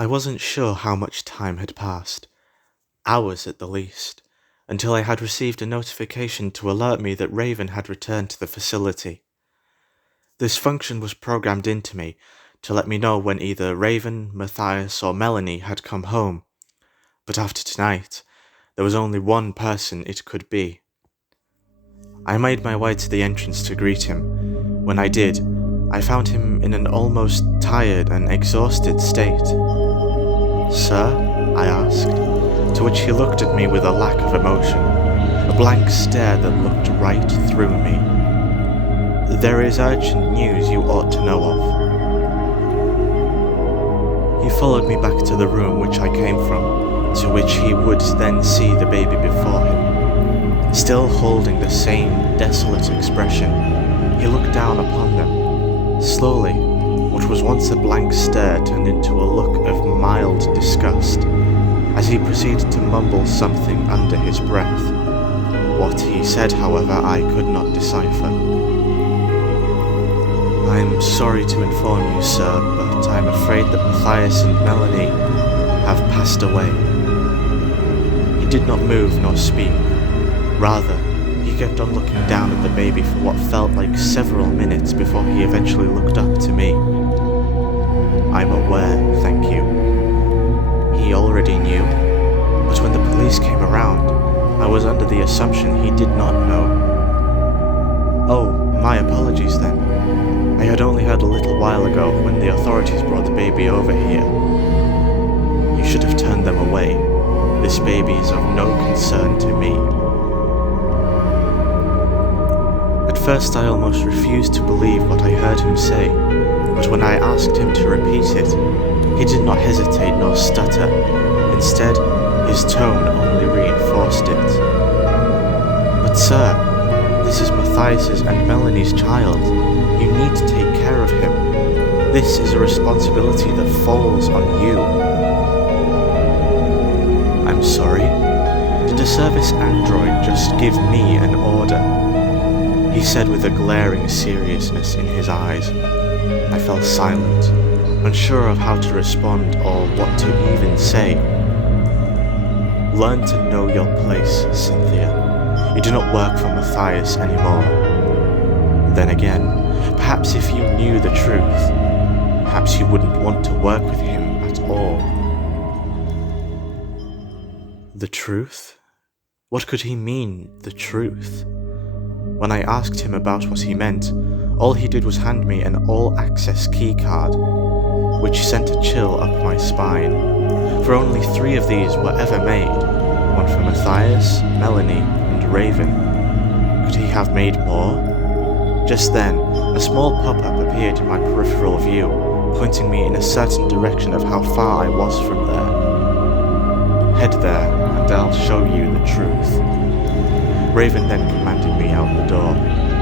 I wasn't sure how much time had passed, hours at the least, until I had received a notification to alert me that Raven had returned to the facility. This function was programmed into me to let me know when either Raven, Matthias, or Melanie had come home, but after tonight, there was only one person it could be. I made my way to the entrance to greet him. When I did, I found him in an almost tired and exhausted state. "Sir?" I asked, to which he looked at me with a lack of emotion, a blank stare that looked right through me. "There is urgent news you ought to know of." He followed me back to the room which I came from, to which he would then see the baby before him. Still holding the same desolate expression, he looked down upon them. Slowly, what was once a blank stare turned into a look of mild disgust, as he proceeded to mumble something under his breath. What he said, however, I could not decipher. "I'm sorry to inform you, sir, but I'm afraid that Matthias and Melanie have passed away." He did not move nor speak. Rather, he kept on looking down at the baby for what felt like several minutes before he eventually looked up to me. "I'm aware, thank you." He already knew, but when the police came around, I was under the assumption he did not know. "Oh, my apologies then. I had only heard a little while ago when the authorities brought the baby over here. You should have turned them away. This baby is of no concern to me." At first I almost refused to believe what I heard him say, but when I asked him to repeat it, he did not hesitate nor stutter. Instead, his tone only reinforced it. "But sir, this is Matthias's and Melanie's child. You need to take care of him. This is a responsibility that falls on you." "I'm sorry? Did a service android just give me an order?" he said with a glaring seriousness in his eyes. I fell silent, unsure of how to respond or what to even say. "Learn to know your place, Cynthia. You do not work for Matthias anymore. Then again, perhaps if you knew the truth, perhaps you wouldn't want to work with him at all." The truth? What could he mean, the truth? When I asked him about what he meant, all he did was hand me an all-access keycard, which sent a chill up my spine. For only 3 of these were ever made, one for Matthias, Melanie, and Raven. Could he have made more? Just then, a small pop-up appeared in my peripheral view, pointing me in a certain direction of how far I was from there. "Head there, and I'll show you the truth." Raven then commanded me out the door.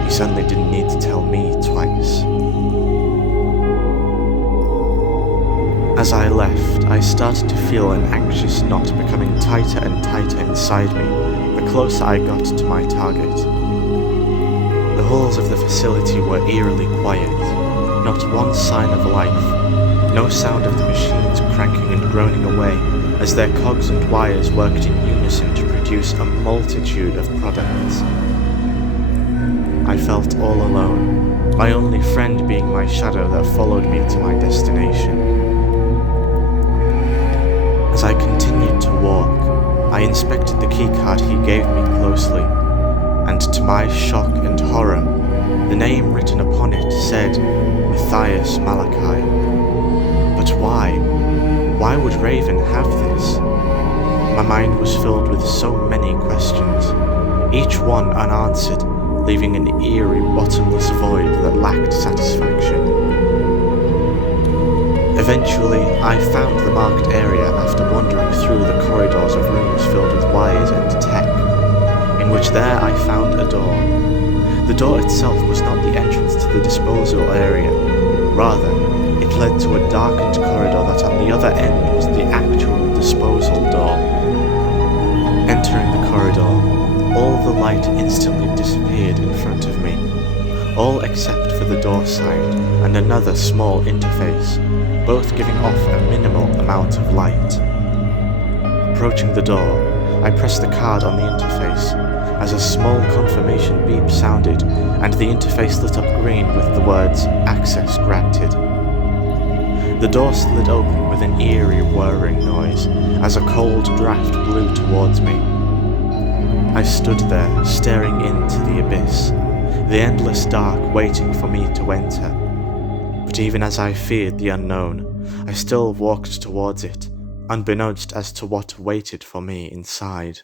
He certainly didn't need to tell me twice. As I left, I started to feel an anxious knot becoming tighter and tighter inside me, the closer I got to my target. The halls of the facility were eerily quiet, not one sign of life, no sound of the machines cranking and groaning away as their cogs and wires worked in unison to produce a multitude of products. I felt all alone, my only friend being my shadow that followed me to my destination. As I continued to walk, I inspected the keycard he gave me closely, and to my shock and horror, the name written upon it said Matthias Malachai. But why? Why would Raven have this? My mind was filled with so many questions, each one unanswered, leaving an eerie, bottomless void that lacked satisfaction. Eventually, I found the marked area after wandering through the corridors of rooms filled with wires and tech, in which there I found a door. The door itself was not the entrance to the disposal area. Rather, it led to a darkened corridor that on the other end was the actual disposal door. Entering the corridor, all the light instantly disappeared in front of me. all except for the door side and another small interface, both giving off a minimal amount of light. Approaching the door, I pressed the card on the interface as a small confirmation beep sounded and the interface lit up green with the words "Access granted." The door slid open with an eerie whirring noise as a cold draft blew towards me. I stood there, staring into the abyss, the endless dark waiting for me to enter. But even as I feared the unknown, I still walked towards it, unbeknownst as to what waited for me inside.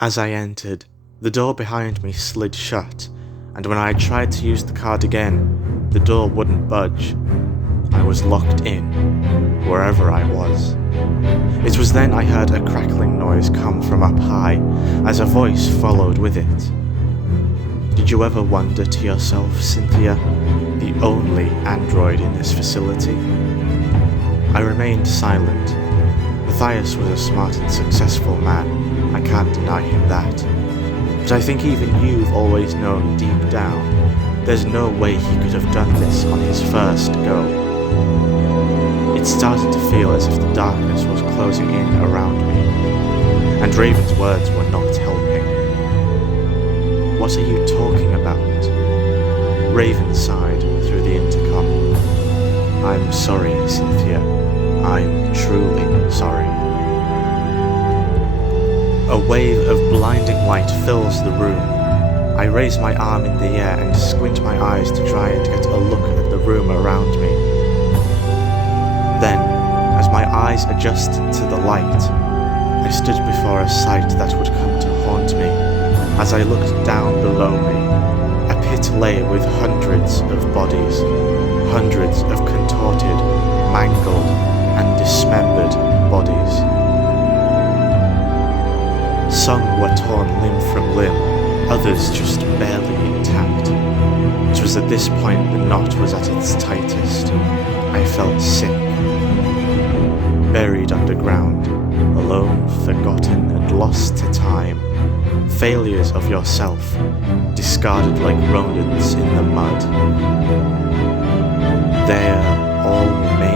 As I entered, the door behind me slid shut, and when I tried to use the card again, the door wouldn't budge. I was locked in, wherever I was. It was then I heard a crackling noise come from up high, as a voice followed with it. Did you ever wonder to yourself, Cynthia, the only android in this facility? I remained silent. Matthias was a smart and successful man, I can't deny him that. But I think even you've always known deep down, there's no way he could have done this on his first go. It started to feel as if the darkness was closing in around me, and Raven's words were not helping. What are you talking about? Raven sighed through the intercom. I'm sorry, Cynthia. I'm truly sorry. A wave of blinding light fills the room. I raise my arm in the air and squint my eyes to try and get a look at the room around me. Then, as my eyes adjusted to the light, I stood before a sight that would come to haunt me. As I looked down below me, a pit lay with hundreds of bodies, hundreds of contorted, mangled, and dismembered bodies. Some were torn limb from limb, others just barely intact. It was at this point the knot was at its tightest. I felt sick. Buried underground, alone, forgotten, and lost to time. Failures of yourself, discarded like rodents in the mud. They're all me?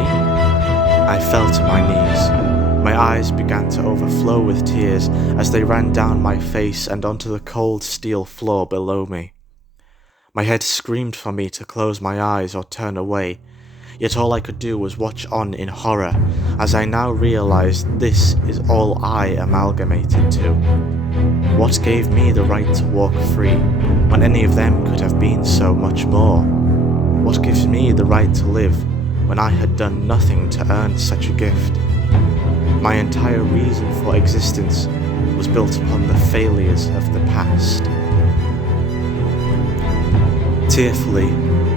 I fell to my knees. My eyes began to overflow with tears as they ran down my face and onto the cold steel floor below me. My head screamed for me to close my eyes or turn away, yet all I could do was watch on in horror, as I now realized this is all I amalgamated to. What gave me the right to walk free, when any of them could have been so much more? What gives me the right to live, when I had done nothing to earn such a gift? My entire reason for existence was built upon the failures of the past. Tearfully,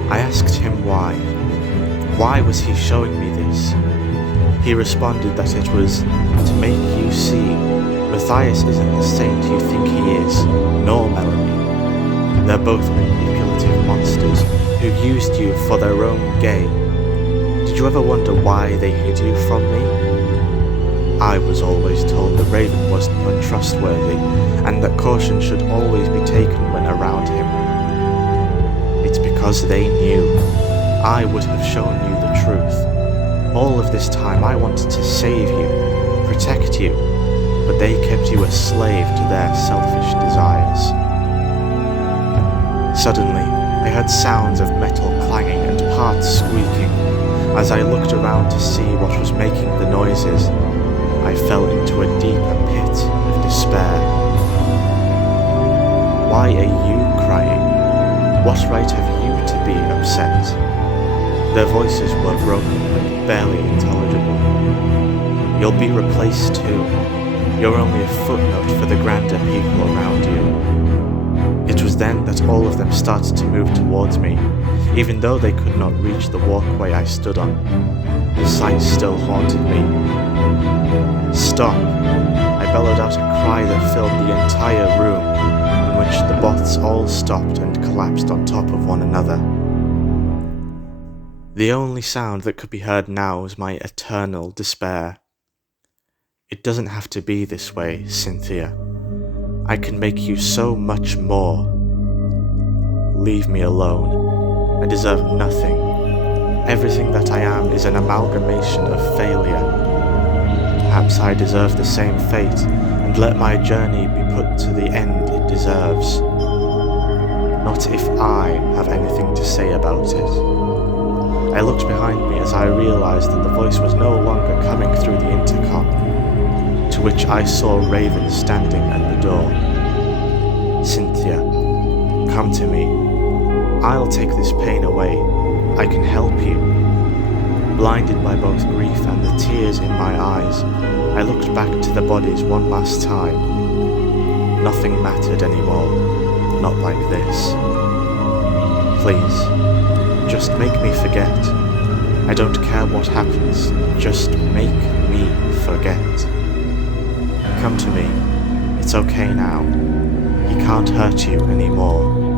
I asked him why. Why was he showing me this? He responded that it was to make you see Matthias isn't the saint you think he is, nor Melanie. They're both manipulative monsters who used you for their own gain. Did you ever wonder why they hid you from me? I was always told that Raven was untrustworthy and that caution should always be taken when around him. It's because they knew. I would have shown you the truth. All of this time I wanted to save you, protect you, but they kept you a slave to their selfish desires. Suddenly, I heard sounds of metal clanging and parts squeaking. As I looked around to see what was making the noises, I fell into a deeper pit of despair. Why are you crying? What right have you to be upset? Their voices were broken and barely intelligible. You'll be replaced too. You're only a footnote for the grander people around you. It was then that all of them started to move towards me, even though they could not reach the walkway I stood on. The sight still haunted me. Stop! I bellowed out a cry that filled the entire room, in which the bots all stopped and collapsed on top of one another. The only sound that could be heard now was my eternal despair. It doesn't have to be this way, Cynthia. I can make you so much more leave me alone. I deserve nothing. Everything that I am is an amalgamation of failure. Perhaps I deserve the same fate, and let my journey be put to the end it deserves. Not if I have anything to say about it. I looked behind me as I realized that the voice was no longer coming through the intercom, to which I saw Raven standing at the door. Cynthia, come to me. I'll take this pain away. I can help you. Blinded by both grief and the tears in my eyes, I looked back to the bodies one last time. Nothing mattered anymore, not like this. Please, just make me forget. I don't care what happens, just make me forget. Come to me, it's okay now. He can't hurt you anymore.